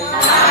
Amém.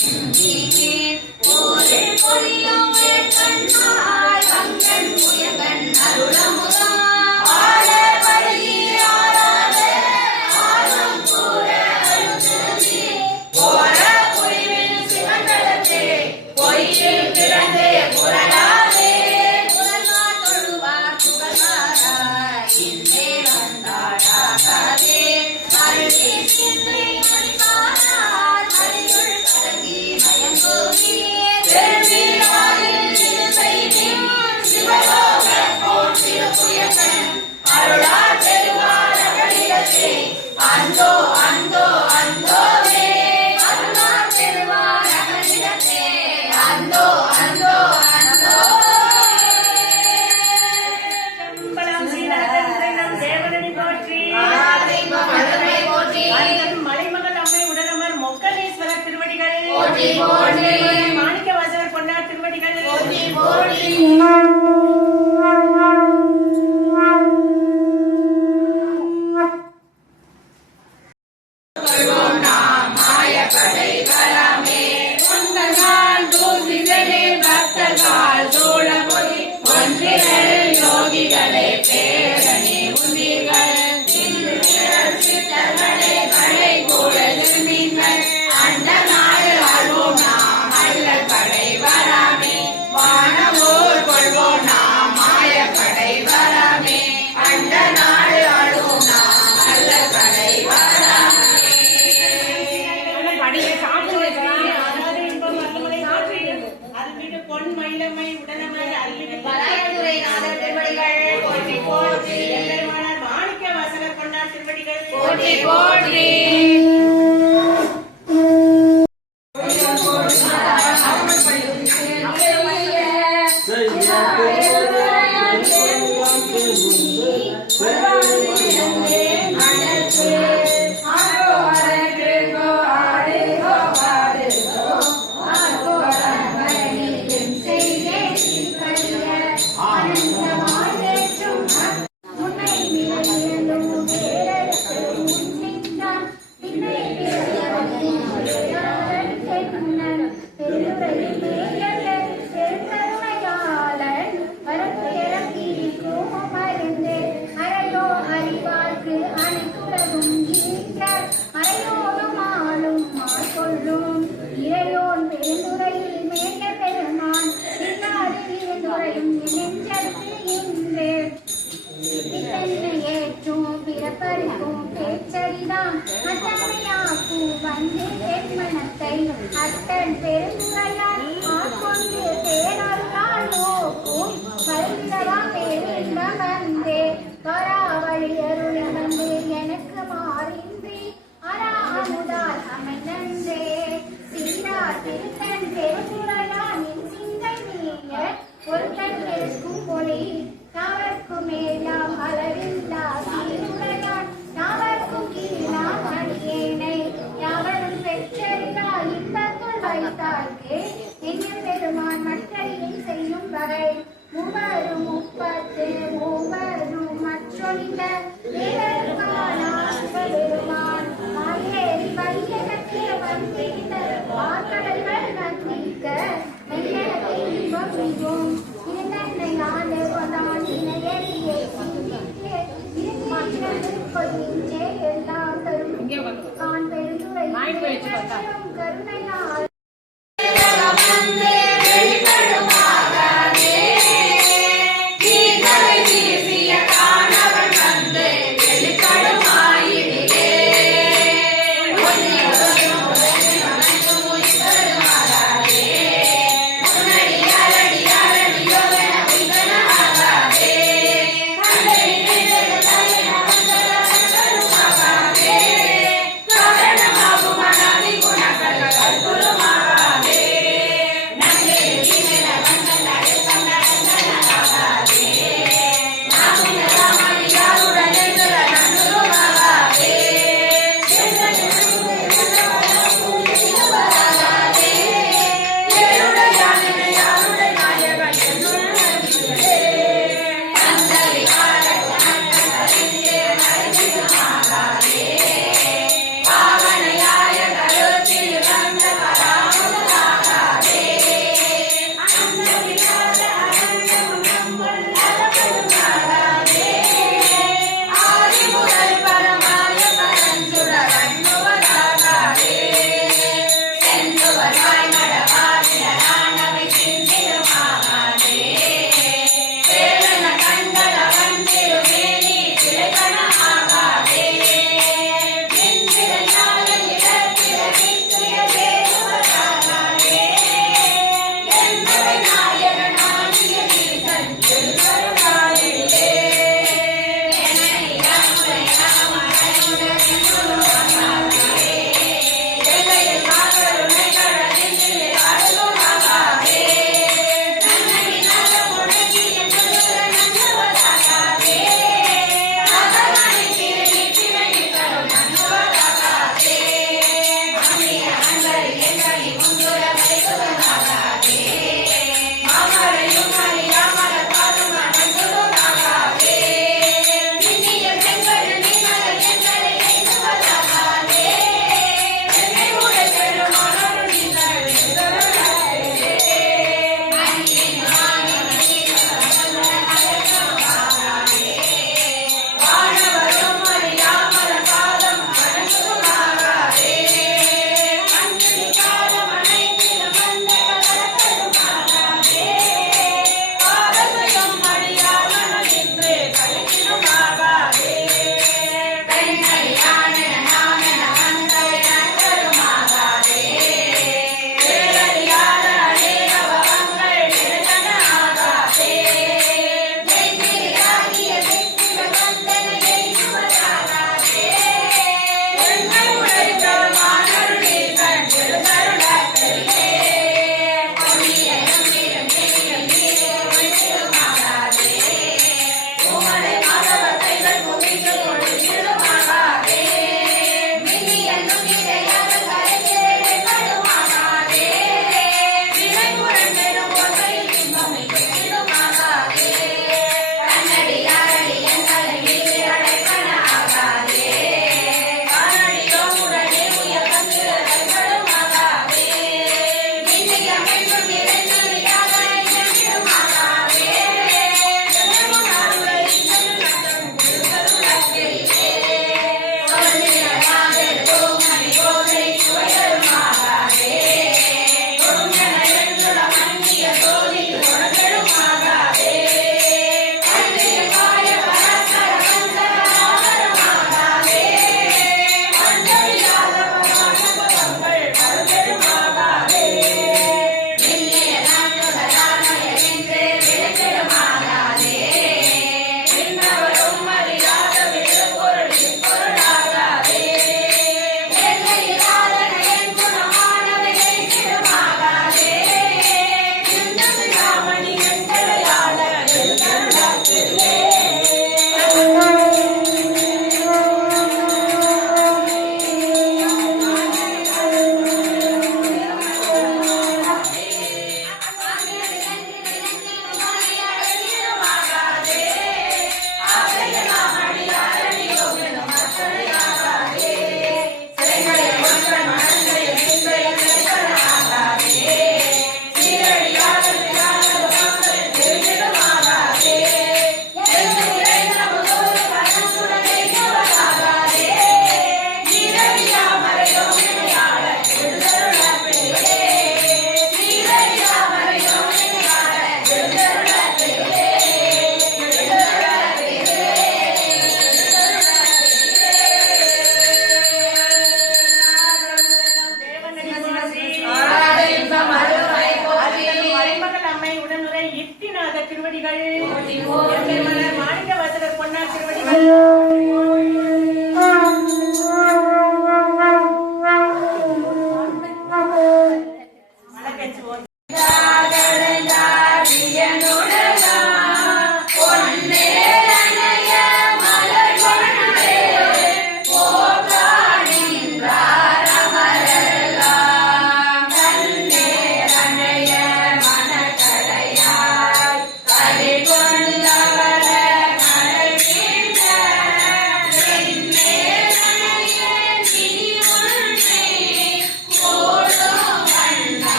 Beep, beep. Thank you.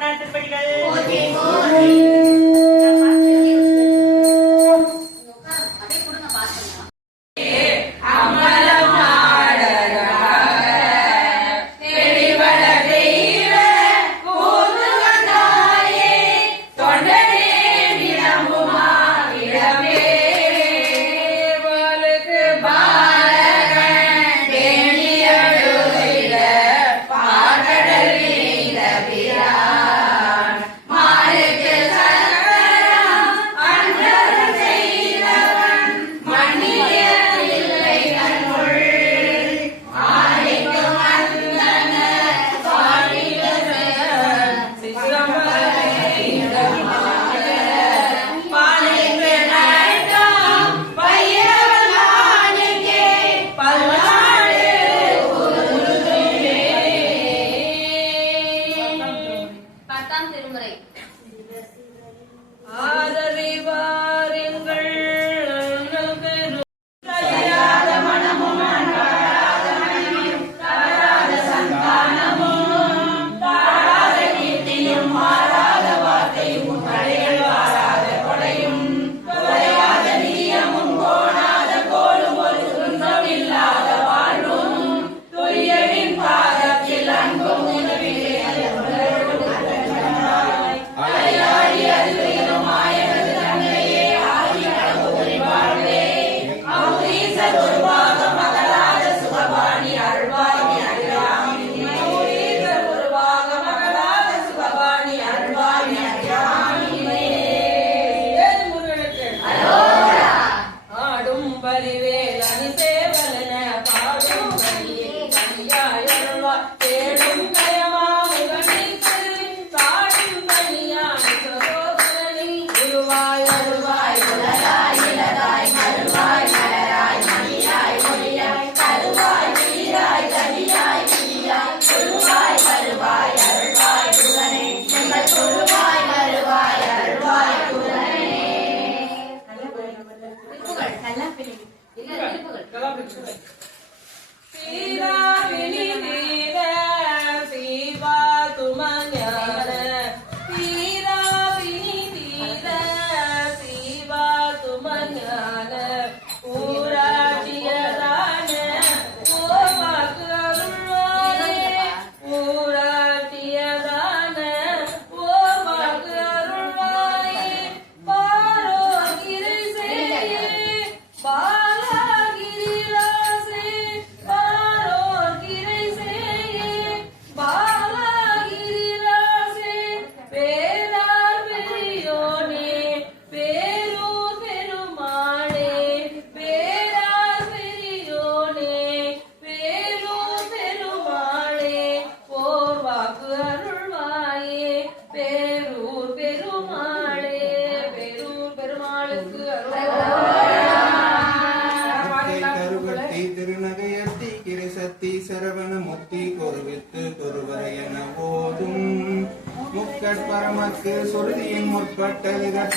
வாசகர் 오빠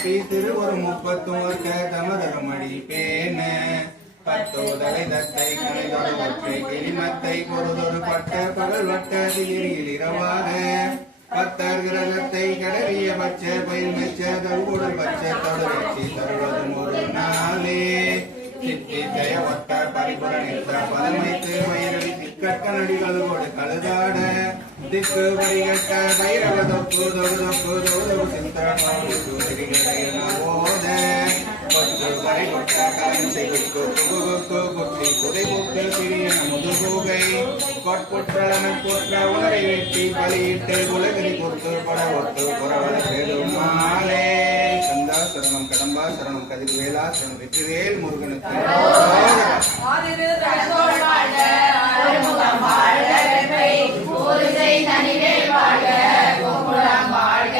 முற்பட்டது கட்டி திருவரு முப்பத்துவர்க்க தமரமடி பேன பத்தோதலை தத்தை கலைதொரு ஒற்றை கிளிமத்தை பொருதொரு பட்ட பகல் வட்ட திகிரியில் இரவாத. பத்தர் கிரகத்தை கடறிய பச்ச பயில் மெச்ச தருவோடு பச்ச தொடர்ச்சி தருவதும் ஒரு நாளே. சித்தி ஜெய ஒத்த பரிபுர நிற்க பதமைத்து மயிரடி திக்கட்ட நடிகளோடு கழுதாட. திக்கு வரிகட்ட பைரவ தொப்பு தொகு தொப்பு தொகு தொகு சிந்தரமாவு சூரிகளையன போத கொத்து வரை கொட்ட கலன்சை குக்கு குகு குக்கு குத்தி புதை முக்கு சிறியன முதுகூகை கொட்புற்றலன புற்ற உலரை வெட்டி பலியிட்டு குலகிரி கொத்து பட ஒத்து புறவல பெருமாளே கந்தா சரணம் கடம்பா சரணம் கதிர் வேலா சரணம் வெற்றிவேல் முருகனுக்கு. ஆதிரு தனதோள் வாழ்க ஆறுமுகம் வாழ்க ஒரு ஊருசை தனிவேல் வாழ்க கோகுலம் வாழ்க